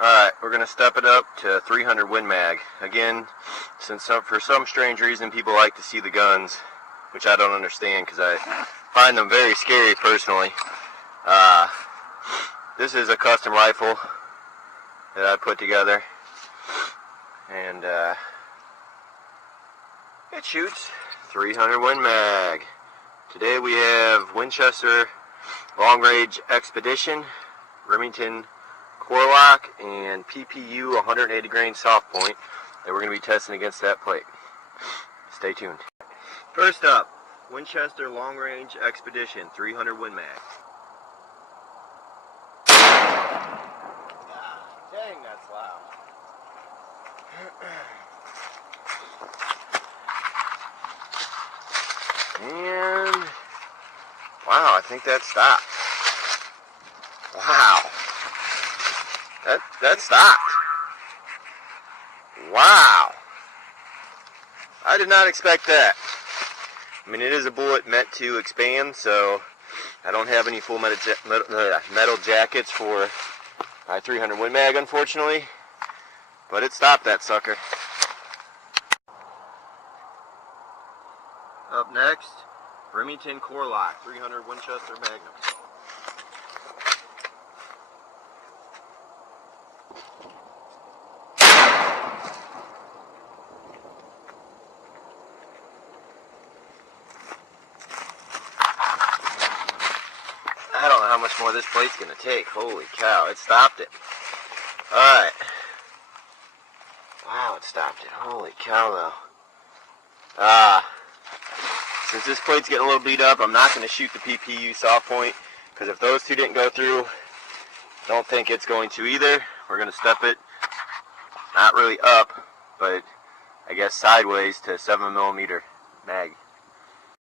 Alright, we're going to step it up to 300 Win Mag. Again, since for some strange reason people like to see the guns, which I don't understand because I find them very scary personally. This is a custom rifle that I put together, and it shoots 300 Win Mag. Today we have Winchester Long Range Expedition, Remington core lock, and PPU 180 grain soft point that we're going to be testing against that plate. Stay tuned. First up, Winchester Long Range Expedition 300 Win Mag. Dang, that's loud. And wow, I think that stopped. Wow. That stopped. Wow. I did not expect that. I mean, it is a bullet meant to expand, so I don't have any full metal jackets for my 300 Win Mag, unfortunately, but it stopped that sucker. Up next, Remington core lock, 300 Winchester Magnum. I don't know how much more this plate's going to take. Holy cow, it stopped it. Alright. Wow, it stopped it. Holy cow, though. Since this plate's getting a little beat up, I'm not going to shoot the PPU soft point, because if those two didn't go through, don't think it's going to either. We're going to step it, not really up, but I guess sideways to 7mm mag.